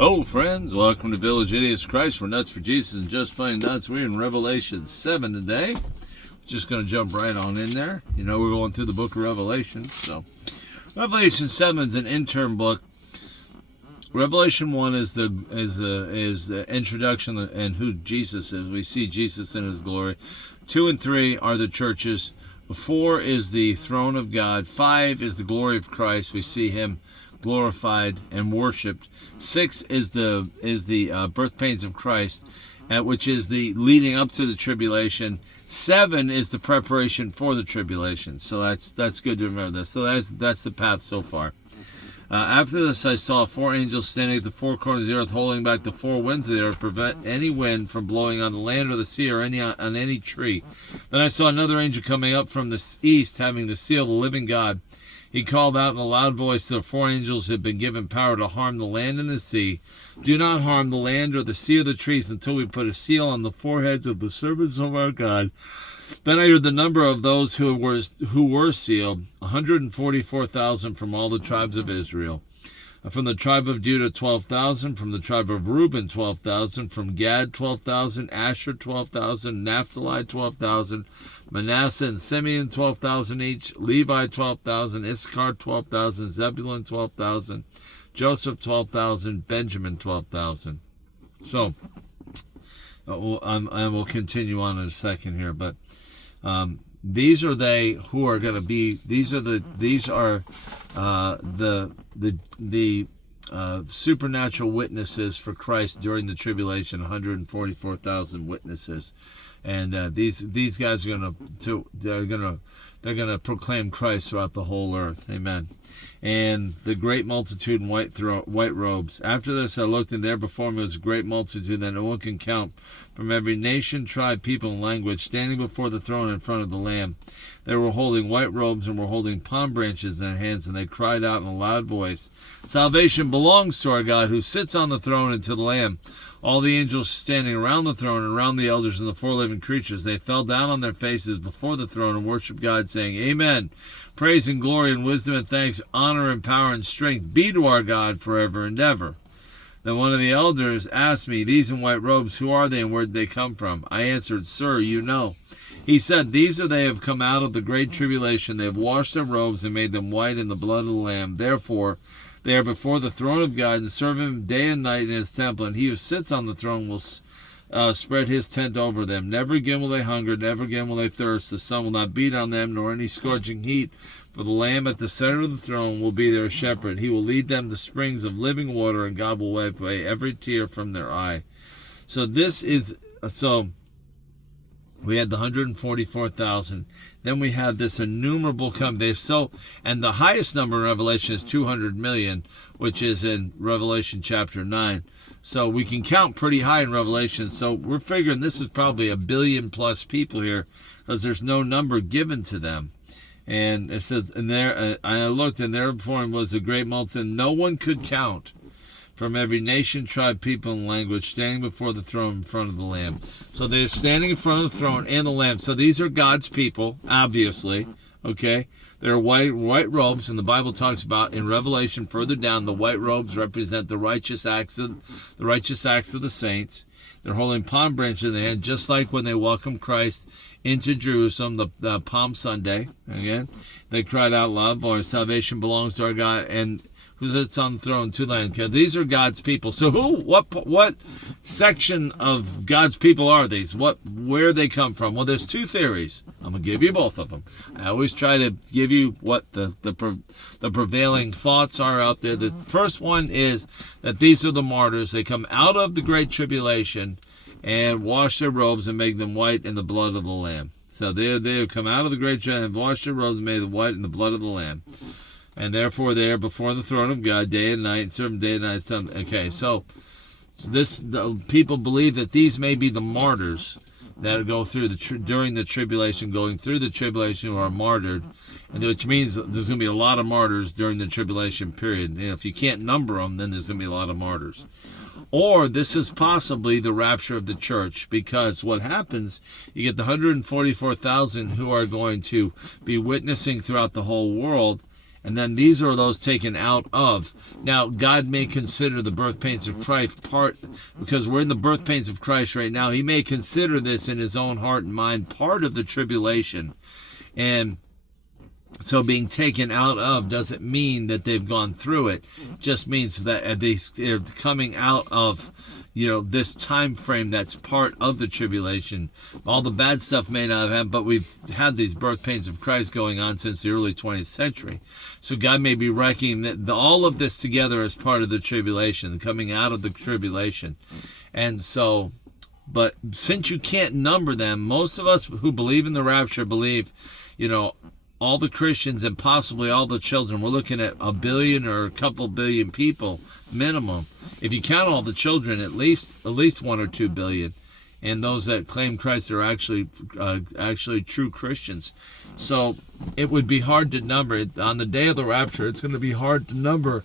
Oh, friends, welcome to Village Idiots Christ. We're nuts for Jesus and just plain nuts. We're in Revelation 7 today. Just going to jump right on in there. You know, we're going through the book of Revelation. So, Revelation 7 is an interim book. Revelation 1 is the introduction and who Jesus is. We see Jesus in his glory. 2 and 3 are the churches. 4 is the throne of God. 5 is the glory of Christ. We see him glorified and worshipped. 6 is the birth pains of Christ, which is the leading up to the tribulation. 7 is the preparation for the tribulation. So that's good to remember this. So that's the path so far. After this, I saw 4 angels standing at the 4 corners of the earth, holding back the 4 winds of the earth, to prevent any wind from blowing on the land or the sea or on any tree. Then I saw another angel coming up from the east, having the seal of the living God. He called out in a loud voice to the 4 angels who had been given power to harm the land and the sea. Do not harm the land or the sea or the trees until we put a seal on the foreheads of the servants of our God. Then I heard the number of those who were sealed, 144,000 from all the tribes of Israel. From the tribe of Judah, 12,000. From the tribe of Reuben, 12,000. From Gad, 12,000. Asher, 12,000. Naphtali, 12,000. Manasseh and Simeon, 12,000 each. Levi, 12,000. Issachar, 12,000. Zebulun, 12,000. Joseph, 12,000. Benjamin, 12,000. So, and we'll continue on in a second here, but these are they who are going to be. These are the supernatural witnesses for Christ during the tribulation. 144,000 witnesses, and these guys are they're gonna proclaim Christ throughout the whole earth. Amen. And the great multitude in white robes. After this I looked, and there before me was a great multitude that no one can count, from every nation, tribe, people, and language, standing before the throne in front of the Lamb. They were holding white robes and were holding palm branches in their hands, and they cried out in a loud voice, "Salvation belongs to our God who sits on the throne and to the Lamb." All the angels standing around the throne and around the elders and the 4 living creatures, they fell down on their faces before the throne and worshiped God, saying, "Amen. Praise and glory and wisdom and thanks, honor and power and strength be to our God forever and ever." Then one of the elders asked me, "These in white robes, who are they and where did they come from?" I answered, "Sir, you know." He said, "These are they who have come out of the great tribulation. They have washed their robes and made them white in the blood of the Lamb. Therefore, they are before the throne of God and serve him day and night in his temple. And he who sits on the throne will spread his tent over them. Never again will they hunger, never again will they thirst. The sun will not beat on them, nor any scorching heat. For the Lamb at the center of the throne will be their shepherd. He will lead them to springs of living water, and God will wipe away every tear from their eye." So we had the 144,000. Then we had this innumerable come. And the highest number in Revelation is 200 million, which is in Revelation chapter 9. So we can count pretty high in Revelation. So we're figuring this is probably 1 billion plus people here, because there's no number given to them. And it says, and there, I looked, and there before him was a great multitude no one could count, from every nation, tribe, people, and language, standing before the throne in front of the Lamb. So they're standing in front of the throne and the Lamb. So these are God's people, obviously. Okay? They're white robes, and the Bible talks about in Revelation further down, the white robes represent the righteous acts of the saints. They're holding palm branches in their hand, just like when they welcomed Christ into Jerusalem, the Palm Sunday. Again, they cried out loud voice, "Salvation belongs to our God and who sits on the throne to the Lamb." Okay, these are God's people. So what section of God's people are these? Where they come from? Well, there's 2 theories. I'm gonna give you both of them. I always try to give you what the prevailing thoughts are out there. The first one is that these are the martyrs. They come out of the great tribulation and wash their robes and make them white in the blood of the Lamb. So they have come out of the great tribulation and washed their robes and made them white in the blood of the Lamb. And therefore they are before the throne of God day and night, and serve him day and night. Okay, so the people believe that these may be the martyrs that go through during the tribulation, going through the tribulation, who are martyred, and which means there's going to be a lot of martyrs during the tribulation period. You know, if you can't number them, then there's going to be a lot of martyrs. Or this is possibly the rapture of the church, because what happens, you get the 144,000 who are going to be witnessing throughout the whole world, And then these are those taken out of. Now, God may consider the birth pains of Christ part, because we're in the birth pains of Christ right now. He may consider this in his own heart and mind part of the tribulation. And so being taken out of doesn't mean that they've gone through it. It just means that they're coming out of, this time frame that's part of the tribulation. All the bad stuff may not have happened, but we've had these birth pains of Christ going on since the early 20th century. So God may be reckoning that all of this together is part of the tribulation, coming out of the tribulation. And so, but since you can't number them, most of us who believe in the rapture believe, all the Christians and possibly all the children, we're looking at 1 billion or a couple billion people minimum. If you count all the children, at least 1 or 2 billion, and those that claim Christ are actually true Christians. So it would be hard to number. On the day of the rapture, it's going to be hard to number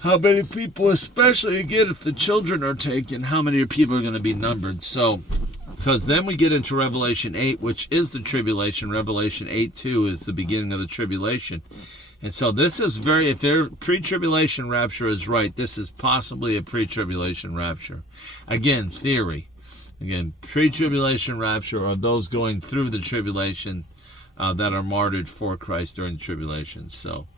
how many people, especially again if the children are taken, how many people are going to be numbered. So, because then we get into Revelation 8, which is the tribulation. Revelation 8:2 is the beginning of the tribulation. And so this is if their pre-tribulation rapture is right, this is possibly a pre-tribulation rapture. Again, theory. Again, pre-tribulation rapture are those going through the tribulation that are martyred for Christ during the tribulation. So,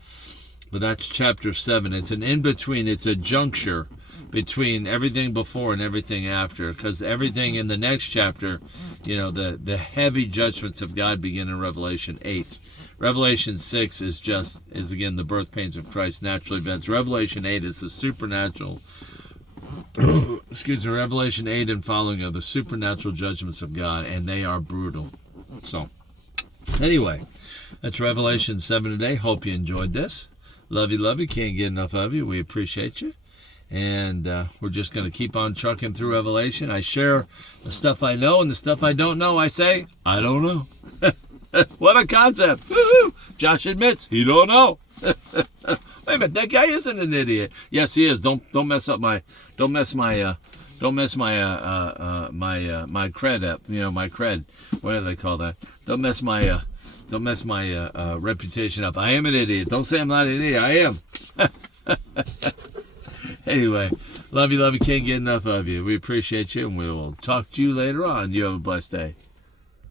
but that's chapter 7. It's an in-between. It's a juncture between everything before and everything after, because everything in the next chapter, the heavy judgments of God begin in Revelation 8. Revelation 6 is again the birth pains of Christ, natural events. Revelation 8 is the supernatural Revelation 8 and following are the supernatural judgments of God, and they are brutal. So anyway, that's Revelation 7 today. Hope you enjoyed this. Love you, can't get enough of you. We appreciate you. And we're just going to keep on trucking through Revelation. I share the stuff I know, and the stuff I don't know, I say, I don't know. What a concept. Woo-hoo. Josh admits he don't know. Wait a minute, that guy isn't an idiot. Yes, he is. Don't mess my cred up. My cred. What do they call that? Don't mess my reputation up. I am an idiot. Don't say I'm not an idiot. I am. Anyway, love you, can't get enough of you. We appreciate you, and we will talk to you later on. You have a blessed day.